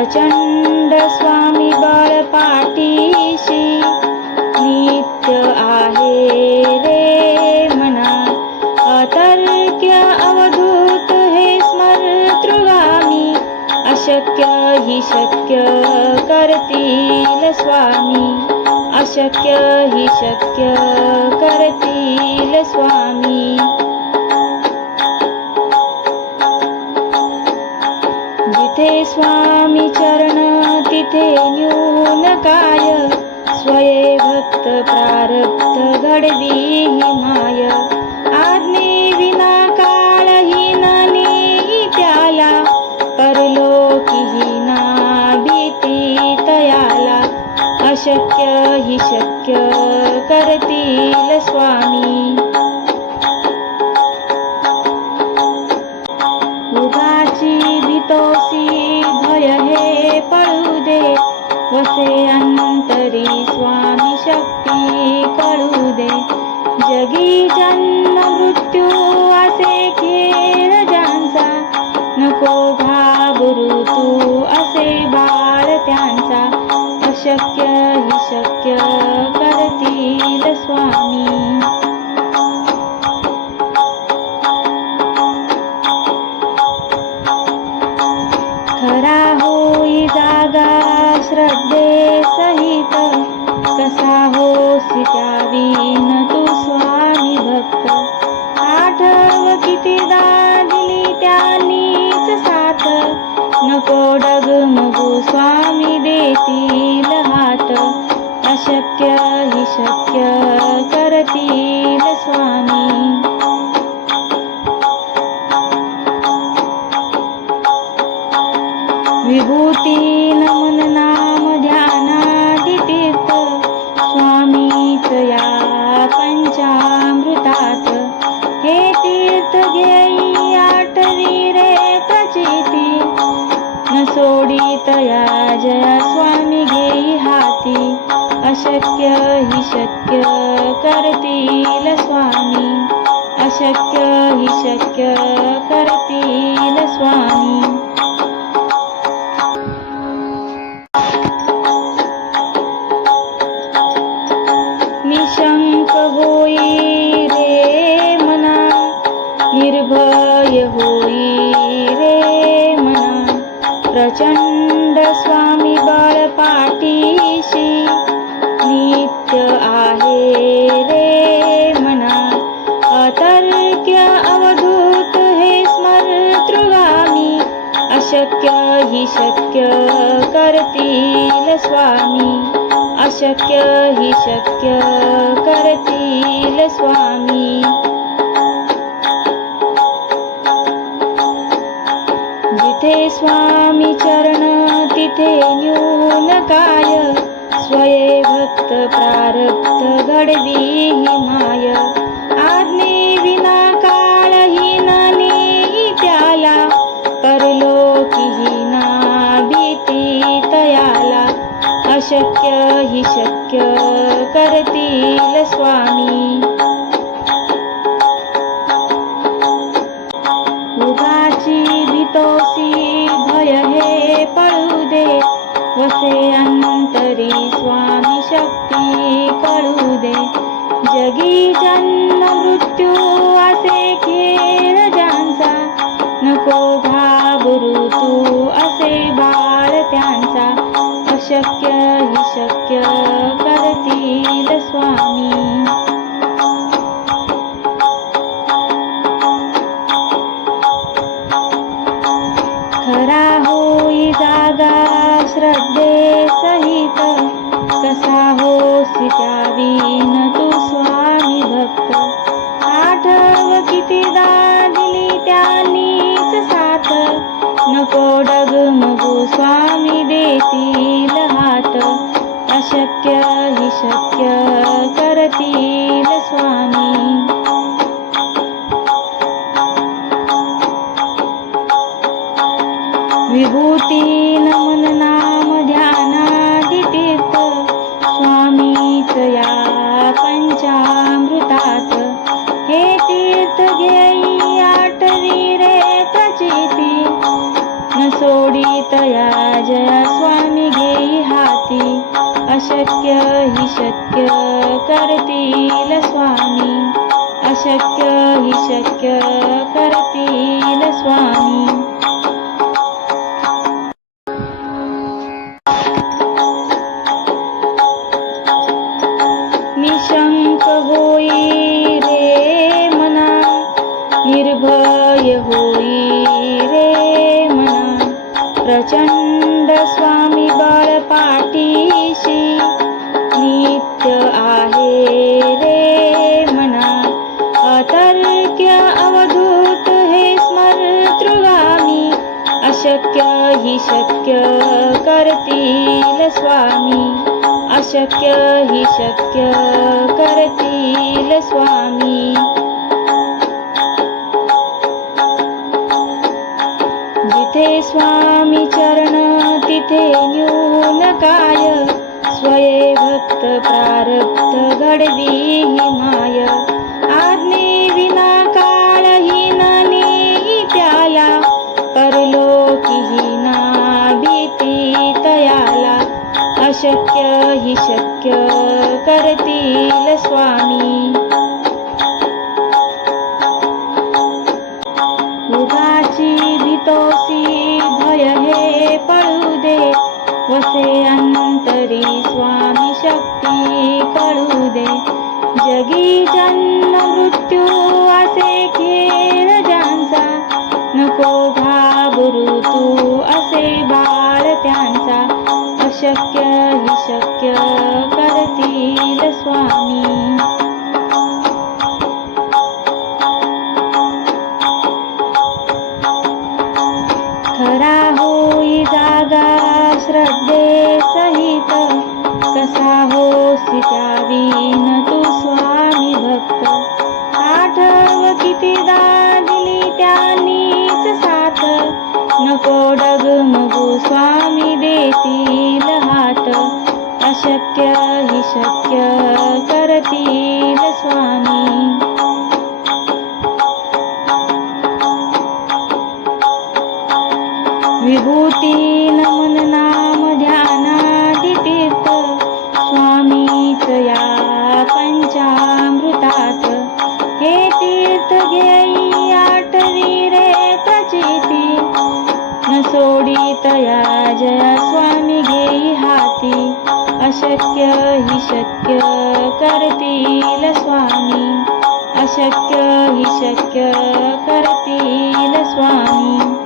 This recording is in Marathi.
प्रचंड स्वामी बळपाठीशी नित्य आहे रे मना. अतर्क्य अवधूत हे स्मर्तृगामी, अशक्य हि शक्य करतील स्वामी. अशक्य हि शक्य करतील स्वामी. जिथे स्वामी चरण तिथे न्यून काय, स्वये भक्त प्रारब्ध घडवी ही माय. आज्ञे विना काळहीन नेई त्याला, परलोकीहीना भीती तयाला. अशक्य हि शक्य करतील स्वामी. उगाची भीतोसी भय हे पळू दे, वसे अंतरी स्वामी शक्ती कळू दे. जगी जन्म मृत्यू असे खेळ ज्यांचा, नको घाबरू तू असे बाळ त्यांचा. अशक्य हि शक्य करतील स्वामी. खरा होई जागा श्रद्धे सहित, कसा होसी त्यावीन तू स्वामी भक्त. आठव कितीदा दिली त्यांनीच साथ, नको डगमगू स्वामी देतील हात. अशक्य हि शक्य करतील स्वामी. विभूती नमन नाम ध्यानादि तीर्थ, स्वामीच या पंचामृतात. हे तीर्थ घेई आठवी रे प्रचिती, न सोडित या जया स्वामी घेई हाती. अशक्य हि शक्य करतील स्वामी. अशक्य हि शक्य करतील स्वामी. निशंक होई रे मना, निर्भय होई रे मना. प्रचंड स्वामी बळपाठीशी नित्य आहे रे मना. अतर्क्य अवधूत हे स्मर्तृगामी, अशक्य हि शक्य करतील स्वामी. अशक्य हि शक्य करतील स्वामी. जिथे स्वामी चरण तिथे न्यून काय, स्वये भक्त प्रारब्ध घडवी ही माय. आज्ञे विना काळहीन नेई त्याला, परलोकीहीना भीती तयाला. अशक्य हि शक्य करतील स्वामी. उगाची भीतोसी भय हे पळू दे, वसे अंतरी स्वामी शक्ती कळू दे. जगी जन्म मृत्यू असे खेळ ज्यांचा, नको घाबरू तू असे बाळ त्यांचा. अशक्य हि शक्य करतील स्वामी. खरा होई जागा श्रद्धे सहित, कसा होसी त्यावीन तू स्वामी भक्त. आठव कितीदा दिली त्यांनीच साथ, नको डगमगू स्वामी देतील हात. अशक्य हि शक्य करतील स्वामी. विभूती नमन नाम ध्यानादि तीर्थ, स्वामीच या पंचामृतात. हे तीर्थ घेई आठवी रे प्रचिती, न सोडितया जया स्वामी घेई हाती अशक्य हि शक्य करतील स्वामी अशक्य हि शक्य करतील स्वामी निशंक होई रे मना निर्भय होई रे मना प्रचंड स्वामी बळ पाठीशी नित्य आहे रे मना अतर्क्य अवधूत हे स्मर्तृगामी अशक्य हि शक्य करतील स्वामी अशक्य हि शक्य करतील स्वामी जिथे स्वामी चरण तिथे न्यून काय स्वये भक्त प्रारब्ध घडवी हि माय आज्ञे विना काळहीन नेई त्याला परलोकीहीना भीती तयाला अशक्य हि शक्य करतील स्वामी युगाची भीतोसी भय हे पळू दे वसे अंतरी स्वामी शक्ती कळू दे जगी जन्म मृत्यू असे खेळ ज्यांचा नको घाबरू तू असे बाळ त्यांचा अशक्य हि शक्य करतील स्वामी खरा होई जागा श्रद्धे सहित कसा होसी त्यावीन तू स्वामी भक्त आठव कितीदा दिली त्यांनीच साथ नको डगमगू स्वामी देतील हात अशक्य हि शक्य करतील स्वामी विभूती नमन नाम ध्यानादि तीर्थ स्वामीच या पंचामृतात हे तीर्थ घेई आठवी रे प्रचिती न सोडितया जया स्वामी घेई हाती अशक्य हि शक्य करतील स्वामी अशक्य हि शक्य करतील स्वामी